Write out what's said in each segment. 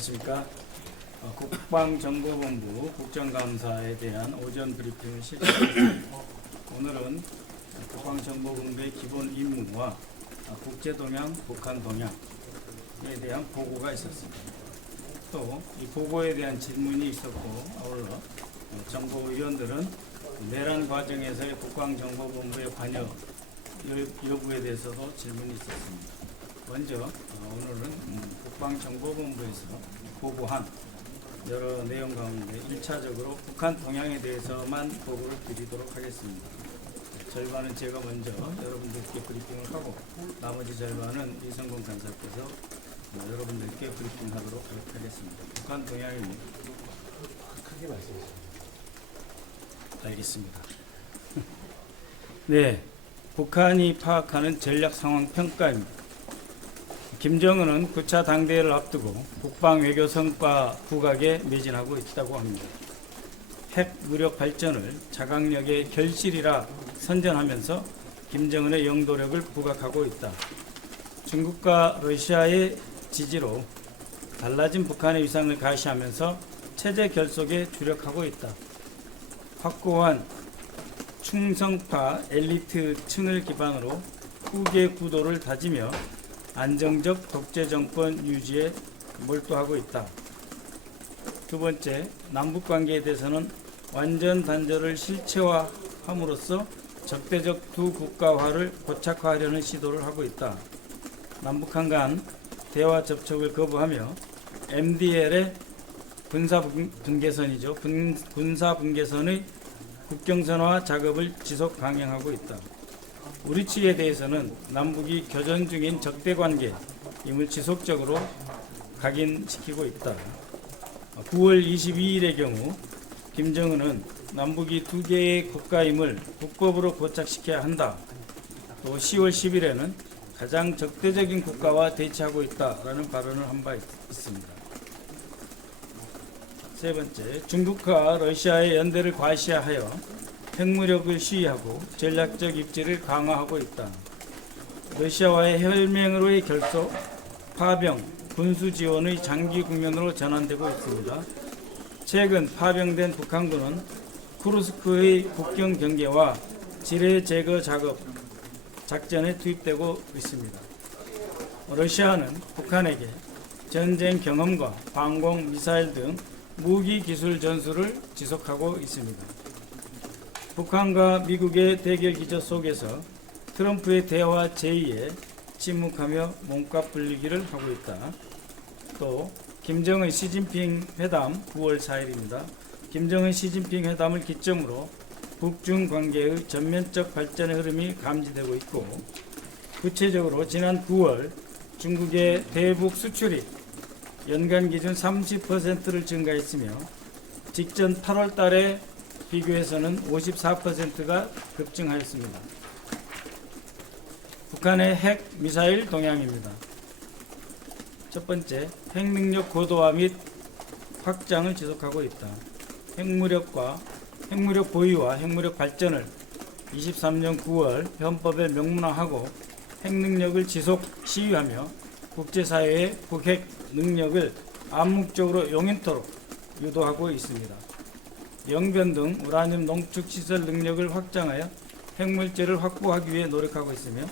안녕하십니까. 국방정보본부 국정감사에 대한 오전 브리핑을 실시하겠습니다. 오늘은 국방정보본부의 기본 임무와 국제동향, 북한동향에 대한 보고가 있었습니다. 또 이 보고에 대한 질문이 있었고, 아울러 정보위원들은 내란 과정에서의 국방정보본부의 관여 여부에 대해서도 질문이 있었습니다. 먼저 오늘은 국방정보본부에서 보고한 여러 내용 가운데 1차적으로 북한 동향에 대해서만 보고를 드리도록 하겠습니다. 절반은 제가 먼저 여러분들께 브리핑을 하고, 나머지 절반은 이성근 간사께서 여러분들께 브리핑하도록 하겠습니다. 북한 동향입니다. 크게 말씀해 주세요. 알겠습니다. 네, 북한이 파악하는 전략 상황 평가입니다. 김정은은 9차 당대회를 앞두고 국방 외교 성과 부각에 매진하고 있다고 합니다. 핵 무력 발전을 자강력의 결실이라 선전하면서 김정은의 영도력을 부각하고 있다. 중국과 러시아의 지지로 달라진 북한의 위상을 가시하면서 체제 결속에 주력하고 있다. 확고한 충성파 엘리트층을 기반으로 후계 구도를 다지며 안정적 독재 정권 유지에 몰두하고 있다. 두 번째, 남북 관계에 대해서는 완전 단절을 실체화함으로써 적대적 두 국가화를 고착화하려는 시도를 하고 있다. 남북한 간 대화 접촉을 거부하며 MDL의 군사 분계선의 국경선화 작업을 지속 강행하고 있다. 우리 측에 대해서는 남북이 교전 중인 적대관계임을 지속적으로 각인시키고 있다. 9월 22일의 경우 김정은은 남북이 두 개의 국가임을 국법으로 고착시켜야 한다. 또 10월 10일에는 가장 적대적인 국가와 대치하고 있다라는 발언을 한 바 있습니다. 세 번째, 중국과 러시아의 연대를 과시하여 핵무력을 시위하고 전략적 입지를 강화하고 있다. 러시아와의 혈맹으로의 결속, 파병, 군수 지원의 장기 국면으로 전환되고 있습니다. 최근 파병된 북한군은 쿠르스크의 국경 경계와 지뢰 제거 작전에 투입되고 있습니다. 러시아는 북한에게 전쟁 경험과 방공, 미사일 등 무기 기술 전수를 지속하고 있습니다. 북한과 미국의 대결 기조 속에서 트럼프의 대화 제의에 침묵하며 몸값 불리기를 하고 있다. 또 김정은 시진핑 회담 9월 4일입니다. 김정은 시진핑 회담을 기점으로 북중 관계의 전면적 발전의 흐름이 감지되고 있고, 구체적으로 지난 9월 중국의 대북 수출이 연간 기준 30%를 증가했으며 직전 8월 달에 비교해서는 54%가 급증하였습니다. 북한의 핵 미사일 동향입니다. 첫 번째, 핵능력 고도화 및 확장을 지속하고 있다. 핵무력 보유와 핵무력 발전을 23년 9월 헌법에 명문화하고 핵능력을 지속 시위하며 국제사회의 북핵 능력을 암묵적으로 용인토록 유도하고 있습니다. 영변 등 우라늄 농축시설 능력을 확장하여 핵물질을 확보하기 위해 노력하고 있으며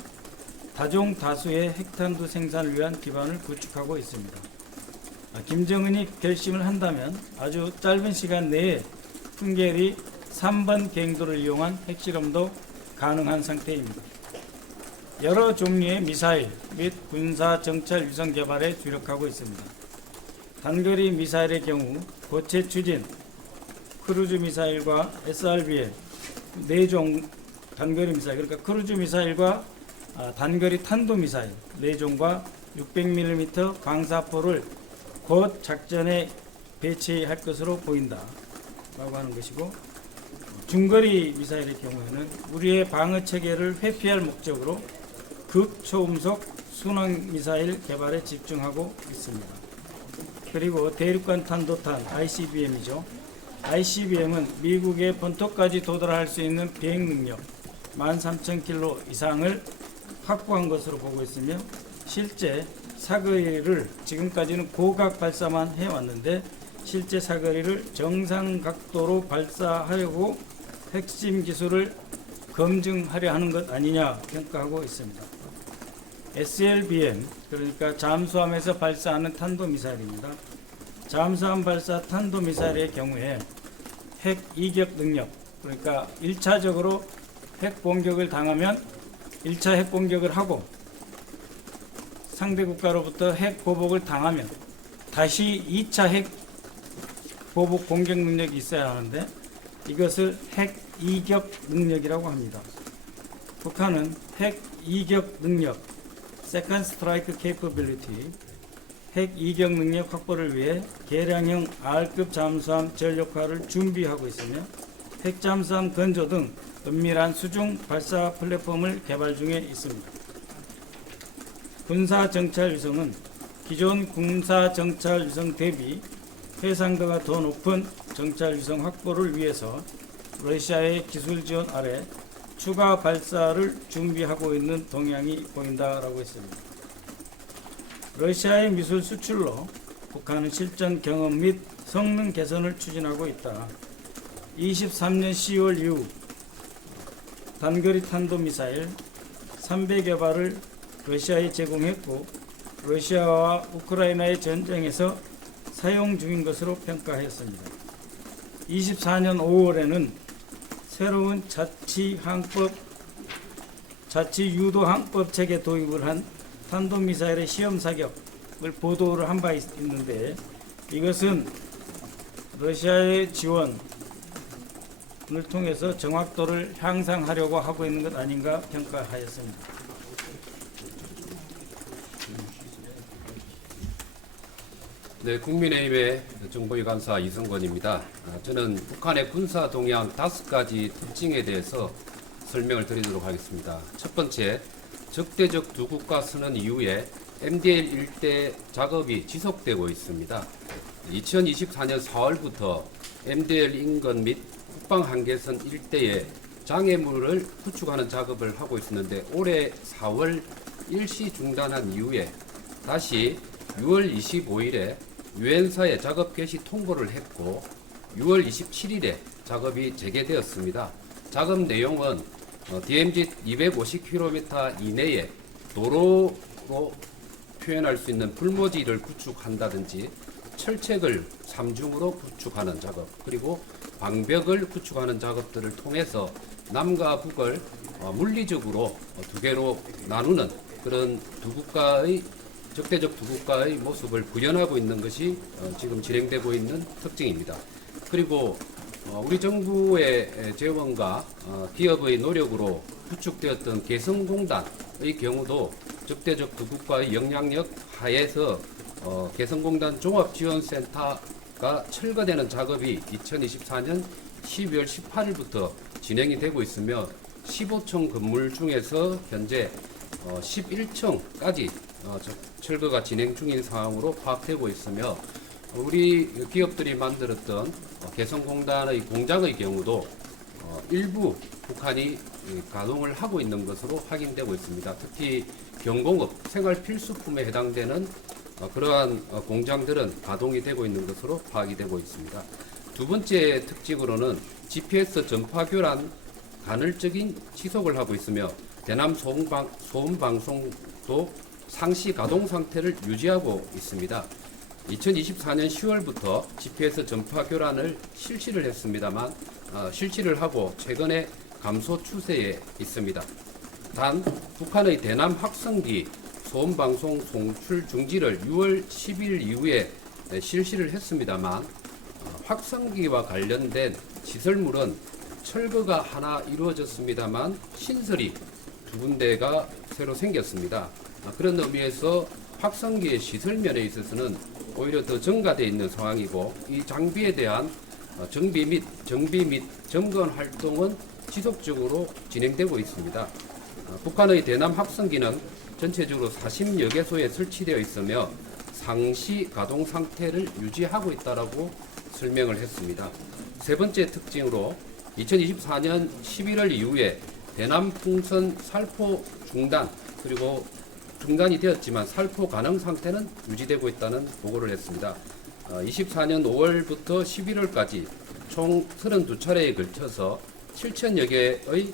다종 다수의 핵탄두 생산을 위한 기반을 구축하고 있습니다. 김정은이 결심을 한다면 아주 짧은 시간 내에 풍계리 3번 갱도를 이용한 핵실험도 가능한 상태입니다. 여러 종류의 미사일 및 군사 정찰 위성 개발에 주력하고 있습니다. 단거리 미사일의 경우 고체 추진, 크루즈 미사일과 SRBM 4종 단거리 미사일, 그러니까 크루즈 미사일과 단거리 탄도 미사일 4종과 600mm 방사포를 곧 작전에 배치할 것으로 보인다 라고 하는 것이고, 중거리 미사일의 경우에는 우리의 방어 체계를 회피할 목적으로 극초음속 순항 미사일 개발에 집중하고 있습니다. 그리고 대륙간 탄도탄 ICBM이죠. ICBM은 미국의 본토까지 도달할 수 있는 비행 능력 13,000km 이상을 확보한 것으로 보고 있으며, 실제 사거리를 지금까지는 고각 발사만 해왔는데 실제 사거리를 정상 각도로 발사하려고 핵심 기술을 검증하려 하는 것 아니냐 평가하고 있습니다. SLBM, 그러니까 잠수함에서 발사하는 탄도미사일입니다. 잠수함 발사 탄도미사일의 경우에 핵 이격 능력, 그러니까 1차적으로 핵 공격을 당하면 1차 핵 공격을 하고 상대 국가로부터 핵 보복을 당하면 다시 2차 핵 보복 공격 능력이 있어야 하는데 이것을 핵 이격 능력이라고 합니다. 북한은 핵 이격 능력, Second Strike Capability, 핵 이격 능력 확보를 위해 개량형 R급 잠수함 전력화를 준비하고 있으며 핵잠수함 건조 등 은밀한 수중 발사 플랫폼을 개발 중에 있습니다. 군사 정찰 위성은 기존 군사 정찰 위성 대비 해상도가 더 높은 정찰 위성 확보를 위해서 러시아의 기술 지원 아래 추가 발사를 준비하고 있는 동향이 보인다라고 했습니다. 러시아의 미술 수출로 북한은 실전 경험 및 성능 개선을 추진하고 있다. 23년 10월 이후 단거리 탄도미사일 300여 발을 러시아에 제공했고 러시아와 우크라이나의 전쟁에서 사용 중인 것으로 평가했습니다. 24년 5월에는 새로운 자치유도항법 체계 도입을 한 탄도미사일의 시험 사격을 보도를 한 바 있는데 이것은 러시아의 지원을 통해서 정확도를 향상하려고 하고 있는 것 아닌가 평가하였습니다. 네, 국민의힘의 정보위 간사 이승권입니다. 저는 북한의 군사 동향 5가지 특징에 대해서 설명을 드리도록 하겠습니다. 첫 번째, 적대적 두 국가 선언 이후에 MDL 일대 작업이 지속되고 있습니다. 2024년 4월부터 MDL 인근 및 국방 한계선 일대에 장애물을 구축하는 작업을 하고 있었는데 올해 4월 일시 중단한 이후에 다시 6월 25일에 유엔사에 작업 개시 통보를 했고 6월 27일에 작업이 재개되었습니다. 작업 내용은 DMZ 250km 이내에 도로로 표현할 수 있는 불모지를 구축한다든지 철책을 3중으로 구축하는 작업, 그리고 방벽을 구축하는 작업들을 통해서 남과 북을 물리적으로 두 개로 나누는 그런 두 국가의 적대적 두 국가의 모습을 구현하고 있는 것이 지금 진행되고 있는 특징입니다. 그리고 우리 정부의 재원과 기업의 노력으로 구축되었던 개성공단의 경우도 적대적 두 국가의 영향력 하에서 개성공단 종합지원센터가 철거되는 작업이 2024년 12월 18일부터 진행이 되고 있으며 15층 건물 중에서 현재 11층까지 철거가 진행 중인 상황으로 파악되고 있으며 우리 기업들이 만들었던 개성공단의 공장의 경우도 일부 북한이 가동을 하고 있는 것으로 확인되고 있습니다. 특히 경공업, 생활필수품에 해당되는 그러한 공장들은 가동이 되고 있는 것으로 파악이 되고 있습니다. 두 번째 특징으로는 GPS 전파 교란 간헐적인 지속을 하고 있으며 대남 소음방송도 상시 가동 상태를 유지하고 있습니다. 2024년 10월부터 GPS 전파 교란을 실시를 했습니다만 실시를 하고 최근에 감소 추세에 있습니다. 단 북한의 대남 확성기 소음방송 송출 중지를 6월 10일 이후에 실시를 했습니다만 확성기와 관련된 시설물은 철거가 하나 이루어졌습니다만 신설이 두 군데가 새로 생겼습니다. 그런 의미에서 확성기의 시설면에 있어서는 오히려 더 증가되어 있는 상황이고 이 장비에 대한 정비 및 점검 활동은 지속적으로 진행되고 있습니다. 북한의 대남 확성기는 전체적으로 40여 개소에 설치되어 있으며 상시 가동 상태를 유지하고 있다라고 설명을 했습니다. 세 번째 특징으로 2024년 11월 이후에 대남 풍선 살포 중단 그리고 중단이 되었지만 살포 가능 상태는 유지되고 있다는 보고를 했습니다. 24년 5월부터 11월까지 총 32차례에 걸쳐서 7천여 개의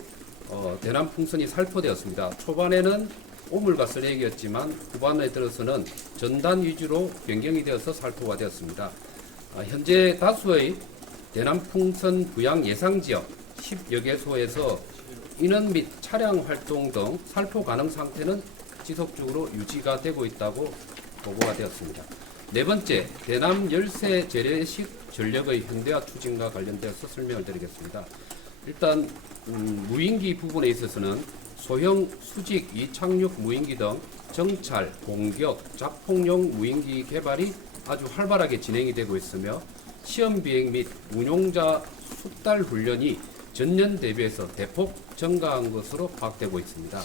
대남 풍선이 살포되었습니다. 초반에는 오물과 쓰레기였지만 후반에 들어서는 전단 위주로 변경이 되어서 살포가 되었습니다. 현재 다수의 대남 풍선 부양 예상 지역 10여 개소에서 인원 및 차량 활동 등 살포 가능 상태는 지속적으로 유지가 되고 있다고 보고가 되었습니다. 네 번째, 대남 열세 재래식 전력의 현대화 추진과 관련되어서 설명을 드리겠습니다. 일단 무인기 부분에 있어서는 소형 수직 이착륙 무인기 등 정찰, 공격, 작폭용 무인기 개발이 아주 활발하게 진행이 되고 있으며 시험 비행 및 운용자 숙달 훈련이 전년 대비해서 대폭 증가한 것으로 파악되고 있습니다.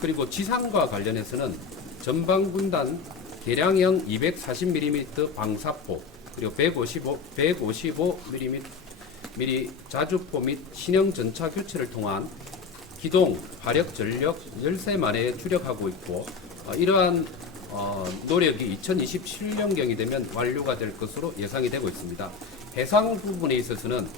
그리고 지상과 관련해서는 전방분단 개량형 240mm 방사포, 그리고 155mm 자주포 및 신형 전차 교체를 통한 기동, 화력, 전력 13만회에 주력하고 있고 이러한 노력이 2027년경이 되면 완료가 될 것으로 예상이 되고 있습니다. 해상 부분에 있어서는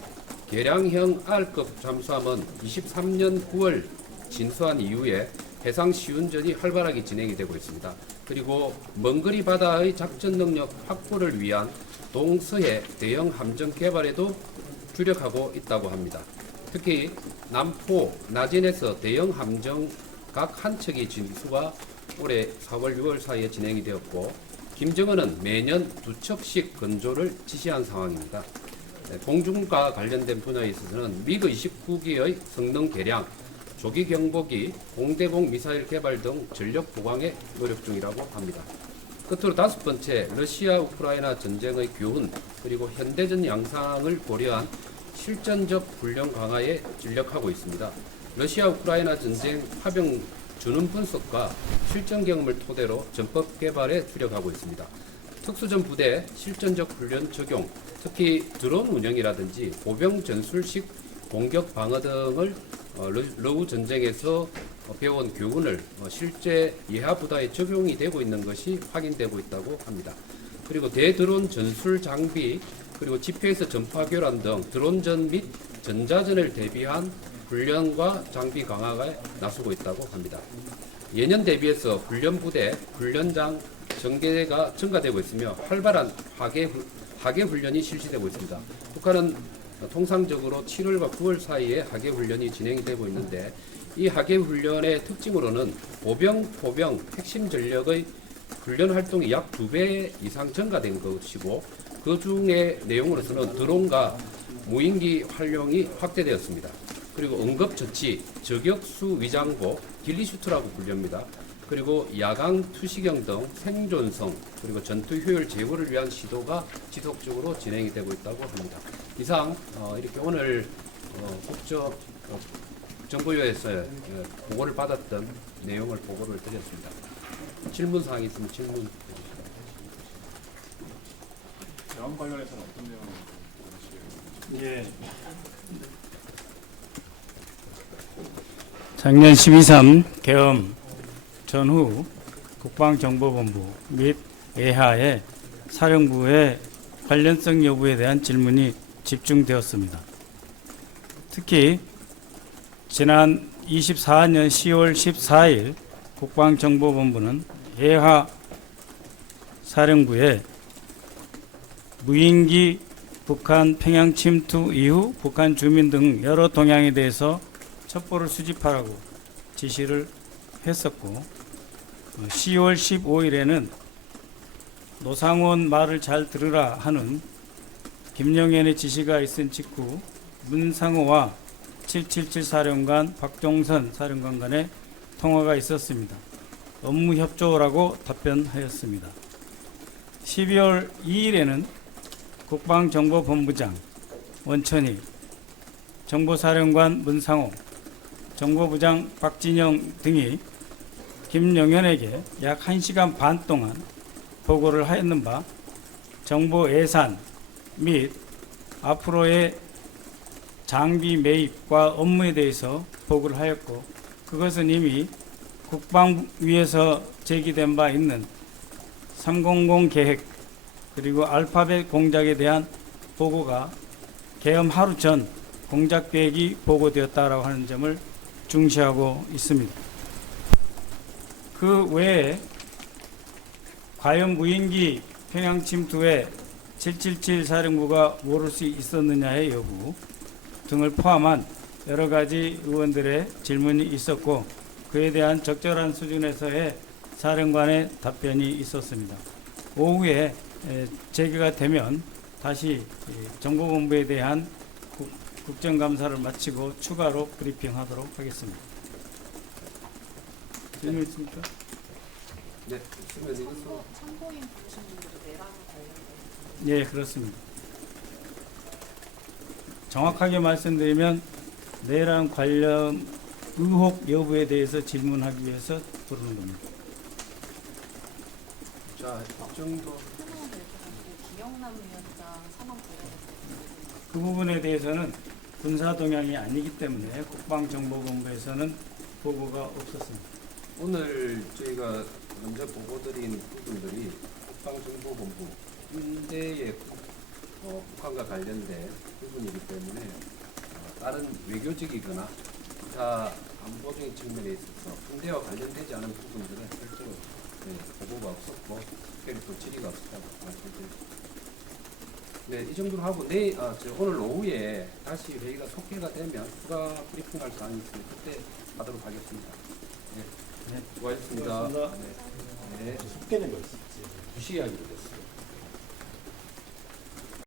개량형 R급 잠수함은 23년 9월 진수한 이후에 해상 시운전이 활발하게 진행이 되고 있습니다. 그리고 먼거리 바다의 작전 능력 확보를 위한 동서해 대형 함정 개발에도 주력하고 있다고 합니다. 특히 남포, 나진에서 대형 함정 각 한 척의 진수가 올해 4월, 6월 사이에 진행이 되었고 김정은은 매년 2척씩 건조를 지시한 상황입니다. 공중과 관련된 분야에 있어서는 미그 29기의 성능 개량, 조기 경보기, 공대공 미사일 개발 등 전력 보강에 노력 중이라고 합니다. 끝으로 다섯 번째, 러시아 우크라이나 전쟁의 교훈 그리고 현대전 양상을 고려한 실전적 훈련 강화에 전력하고 있습니다. 러시아 우크라이나 전쟁 파병 준원 분석과 실전 경험을 토대로 전법 개발에 주력하고 있습니다. 특수전 부대 실전적 훈련 적용, 특히 드론 운영이라든지 보병 전술식 공격 방어 등을 러우 전쟁에서 배운 교훈을 실제 예하 부대에 적용이 되고 있는 것이 확인되고 있다고 합니다. 그리고 대드론 전술 장비 그리고 GPS 전파 교란 등 드론전 및 전자전을 대비한 훈련과 장비 강화에 나서고 있다고 합니다. 예년 대비해서 훈련 부대, 훈련장 전개가 증가되고 있으며 활발한 하계 훈련이 실시되고 있습니다. 북한은 통상적으로 7월과 9월 사이에 하계 훈련이 진행이 되고 있는데 이 하계 훈련의 특징으로는 보병 핵심 전력의 훈련 활동이 약 2배 이상 증가된 것이고 그 중에 내용으로서는 드론과 무인기 활용이 확대되었습니다. 그리고 응급처치, 저격수 위장보, 길리슈트라고 불립니다. 그리고 야강 투시경 등 생존성 그리고 전투 효율 제고를 위한 시도가 지속적으로 진행이 되고 있다고 합니다. 이상 이렇게 오늘 국정보유에서 보고를 받았던 내용을 보고를 드렸습니다. 질문 사항이 있으면 질문. 대왕 관련해서는 어떤 내용을 보시겠어요? 예. 작년 12.3 계엄 전후 국방정보본부 및 예하의 사령부의 관련성 여부에 대한 질문이 집중되었습니다. 특히 지난 24년 10월 14일 국방정보본부는 예하 사령부에 무인기 북한 평양 침투 이후 북한 주민 등 여러 동향에 대해서 첩보를 수집하라고 지시를 했었고 10월 15일에는 노상원 말을 잘 들으라 하는 김영현의 지시가 있은 직후 문상호와 777 사령관 박종선 사령관 간의 통화가 있었습니다. 업무 협조라고 답변하였습니다. 12월 2일에는 국방정보본부장 원천희, 정보사령관 문상호, 정보부장 박진영 등이 김영현에게 약 1시간 반 동안 보고를 하였는 바 정보 예산 및 앞으로의 장비 매입과 업무에 대해서 보고를 하였고 그것은 이미 국방위에서 제기된 바 있는 300 계획 그리고 알파벳 공작에 대한 보고가 개엄 하루 전 공작 계획이 보고되었다라고 하는 점을 중시하고 있습니다. 그 외에 과연 무인기 평양 침투에 777 사령부가 모를 수 있었느냐의 여부 등을 포함한 여러 가지 의원들의 질문이 있었고 그에 대한 적절한 수준에서의 사령관의 답변이 있었습니다. 오후에 재개가 되면 다시 정보본부에 대한 국정감사를 마치고 추가로 브리핑하도록 하겠습니다. 질문 있습니까? 네, 있으면 이것은 참고인 부친분들도 내랑 관련된 예, 그렇습니다. 정확하게 말씀드리면 내란 관련 의혹 여부에 대해서 질문하기 위해서 부르는 겁니다. 자, 이 정도. 사망 대표한테 기영남 위원장 사망 관련된 그 부분에 대해서는 군사 동향이 아니기 때문에 국방정보본부에서는 보고가 없었습니다. 오늘 저희가 먼저 보고드린 부분들이 국방정보본부 군대의 북한과 관련된 부분이기 때문에 다른 외교적이거나 기타 안보적인 측면에 있어서 군대와 관련되지 않은 부분들은 실제로 보고가 없었고 특별히 또 질의가 없었다고 말씀드립니다. 네, 이 정도로 하고 오늘 오후에 다시 회의가 속개가 되면 추가 브리핑할 사항이 있으면 그때 하도록 하겠습니다. 네, 수고하셨습니다. 수고하셨습니다. 네. 속개는 몇 시지? 2시 이야기로 됐습니다.